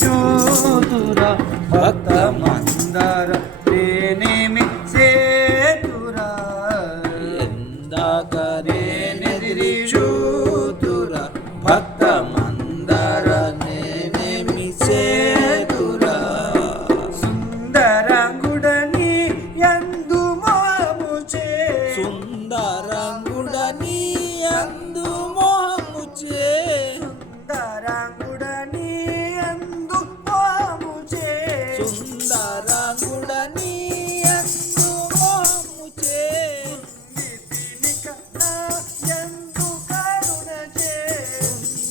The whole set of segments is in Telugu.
చూతురా భక్త మందర నేనేమి సేతురా ఎందాకరేనెదిరి చూతురా భక్త మందర నేనేమి సేతురా సుందరంగుడని యందు మోముచే సుందరంగుడని యందు మోముచే సుందరంగుడని యందు మోముచే సుందరంగుడని యందు మోముచే నితినికనా యందు కరుణచే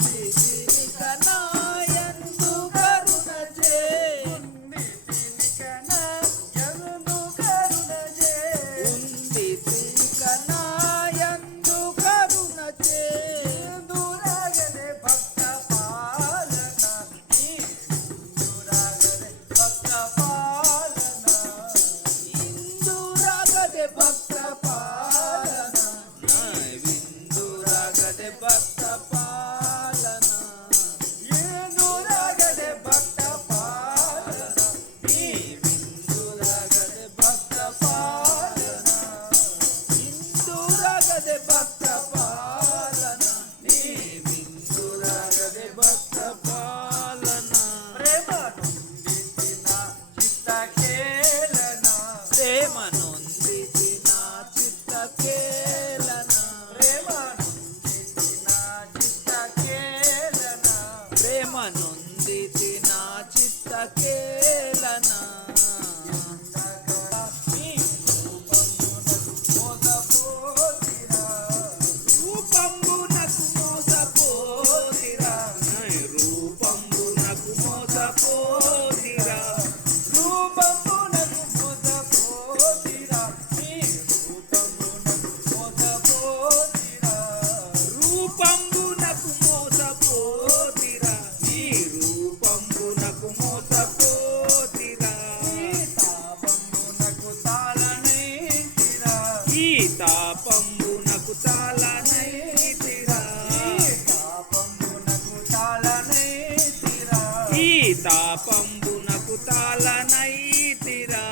నితినికనా యందు కరుణచే నితినికనా యందు కరుణచే నితినికనా యందు కరుణచే దురాగనే భక్త పాలన నీ దురాగనే భక్త పాలన ఇందురాగదే భక్త పాలన నా విందురాగదే భక్త పాలన ఇందురాగదే భక్త పాలన నీ విందురాగదే భక్త పాలన ఇందురాగదే భక్త పాలన నీ విందురాగదే భక్త పాలన ప్రేమ నొందిన చిత్త కేలన ప్రేమ నొందిన చిత్త కేలన ప్రేమ నొందిన చిత్త కేలన ప్రేమ నొందిన చిత్త కేలన రూపంబునకు మోసపోతిరా రూపంబునకు మోసపోతిరా రూపంబునకు మోసపోతిరా నీ రూపంబునకు మోసపోతిరా రూపంబునకు మోసపోతిరా ఈ తాపంబునకు తాళనైతిరా ఈ తాపంబునకు తాళనైతిరా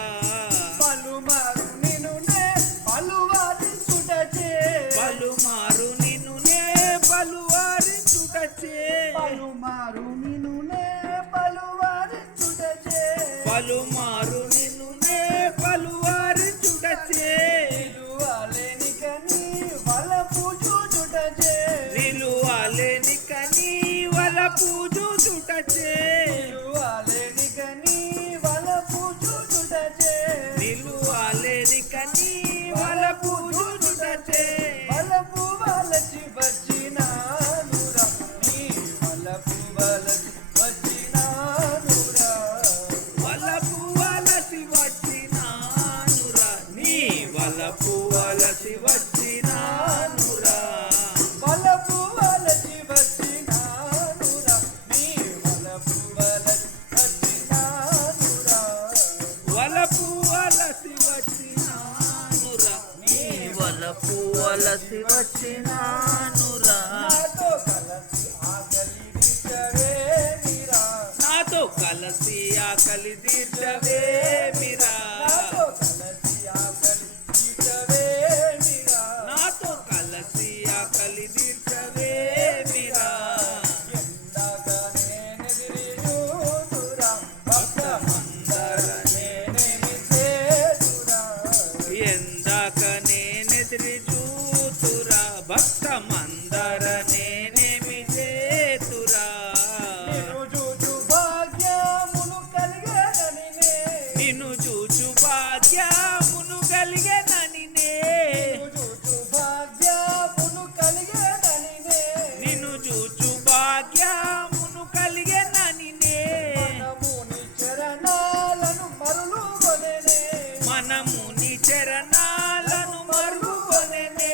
పలుమారు నిన్నునే పలువారించుటచే పలుమారు నిన్నునే పలువారించుటచే పలుమారు నిన్నునే పలువారించుటచే పలుమారు నిన్నునే పలువారించుటచే నిలువలేనికని వలపు చూచుటచే నిలువలేనికని వలపు చూచుటచే నిలువలేనికని వలపు చూచుటచే నిలువలేనికని వలపు చూచుటచే వలపు వలచి వచ్చినానురా నీ వలపు వలచి వచ్చినానురా వలపు వలచి వచ్చినానురా నీ వలపు వలచి వచ్చినానురా వలపు వలచి వచ్చినానురా నీ వలపు వలచి వచ్చినానురా వలపు వలచి వచ్చినానురా నీ వలపు వలచి వచ్చినానురా నాతో కలసి ఆకలి తీర్చవే మీరా నాతో కలసి ఆకలి తీర్చవే మీరా భక్త మందర నేనేమి సేతురా ఎందాక నేనెదిరి చూతురా భక్త మందర నేనేమి సేతురా నిన్ను చూచు భాగ్యమును కలిగేననినే నిన్ను చూచు భాగ్యమును కలిగేననినే చూచు భాగ్యమును కలిగేననినే నిన్ను చూచు భాగ్యమును కలిగేననినే మనముని చరణాలను మరులుకొనెనే మనముని చరణాలను మరులుకొనెనే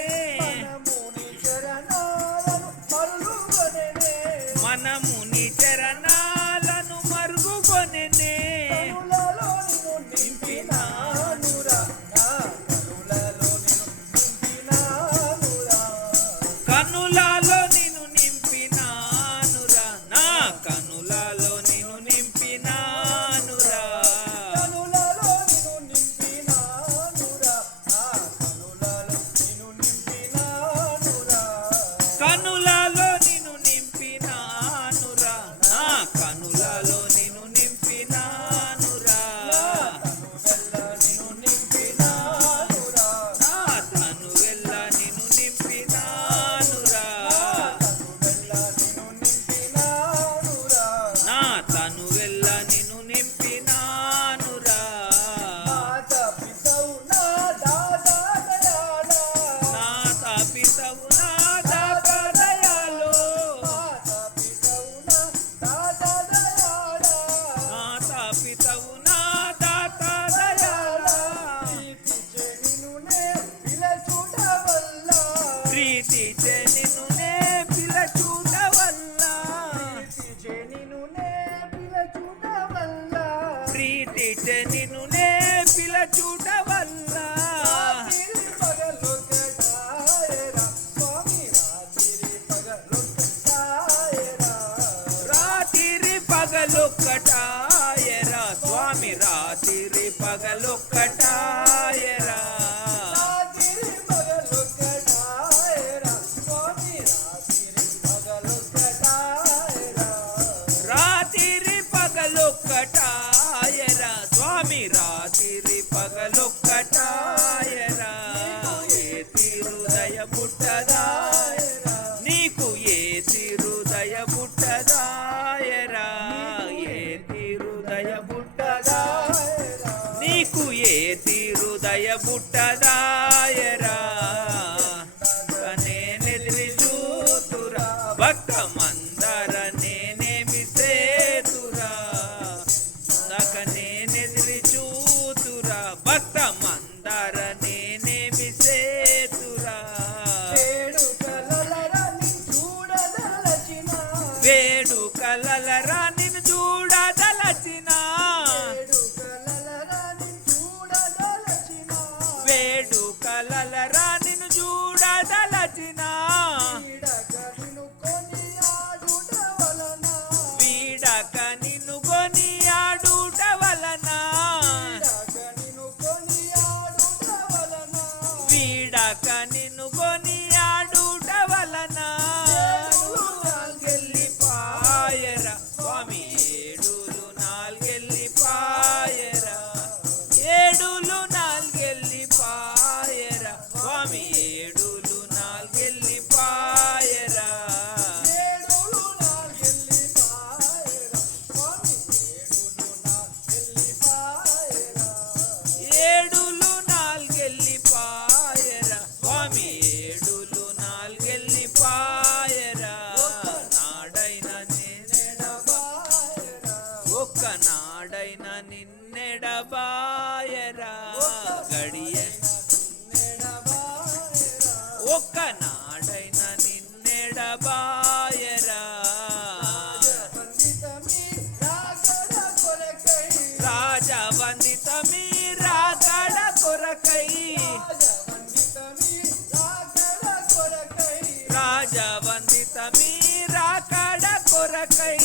మనముని చరణాలను మరులుకొనెనే మనముని చరణాలను మరుగుకొనెనే కనులలో నిన్ను నింపినానురా నా కనులలో నిన్ను నింపినానురా కనులలో నిన్ను నింపినానురా నా ఏమిటే నిన్ను నే పిలచూట వల్ల రాత్రి పగలొక్కటాయరా స్వామి రాత్రి పగలొక్కటాయరా రాత్రి పగలొక్కటాయరా స్వామి రాత్రి పగలొక్కటాయరా ఏ తిరుదయ పుట్టదాయరా నీకు ఏ తిరుదయ పుట్టదాయరా ఏ తిరుదయ పుట్టదాయరా నీకు ఏ తిరుదయ పుట్టదాయరా నేనెదిరి చూతురా భక్త మందర నేనేమి సేతురా నాక నేనెదిరి చూతురా భక్త మందర నేనేమి సేతురా వేడుకలరా నిన్ను చూడదలచిన వేడుకలరా నిన్ను చూడదలచిన వీడక నిన్ను కొని ఆడుట వలన వీడక నిన్ను కొని ఆడుట వలన నాలుగెల్లిపాయరా స్వామి ఏడులు నాలుగెల్లిపాయరా ఏడులు నాలుగెల్లిపాయరా స్వామి ఏడులు నాలుగెల్లిపాయరా ఏడులు నాలుగెల్లిపాయరా స్వామి ఏడులు నాలుగెల్లిపాయరా నాడైన నిన్నెడబాయరా ఒక్క నాడైన నిన్నెడబాయరా గడియ ఒక్క నాడైన నిన్నెడబాయరా రాజవందిత మీరాగడ కొరకై రాజవందిత మీరాగడ కొరకై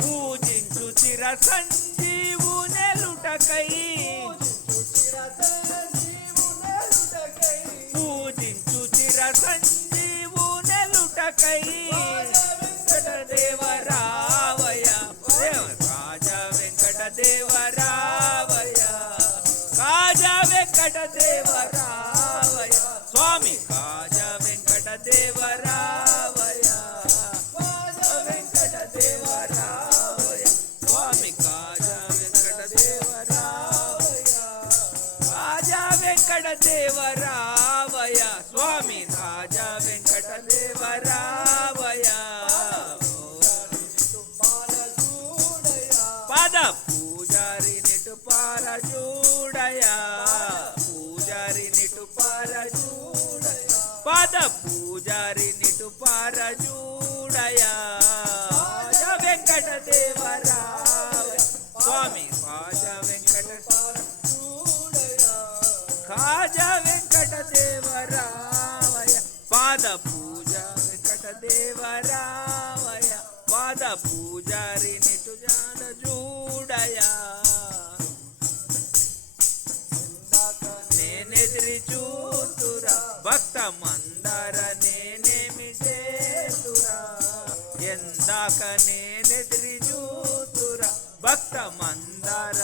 పూజించు చిర సంజీవునెలుటకై పూజించు చిర సంజీవునెలుటకై వెంకటదేవరావయ రాజ వెంకటదేవరావయ కాజ వెంకటదేవరావయ స్వామి కాజ వెంకటదేవరావయ వెంకటదేవరావయ స్వామి కాజ వెంకటదేవరావయ కాజ వెంకటదేవరావయ స్వామి రాజ వెంకటదేవరావయ పద పూజారి నిటు పార చూడయా పూజారి నిటు పార చూడయా పద పూజారి నిటు పార చూడయా వెంకటదేవరావయ స్వామి కాజ వెంకట కాజ వెంకటదేవరావయ పాద పూజ వెంకటదేవరావయ పాద పూజారి నిటు జాడ చూడయా నేనెదిరి చూతురా భక్త మందర నేనేమి చేతురా ఎందాక నేనెదిరి చూతురా భక్త మందర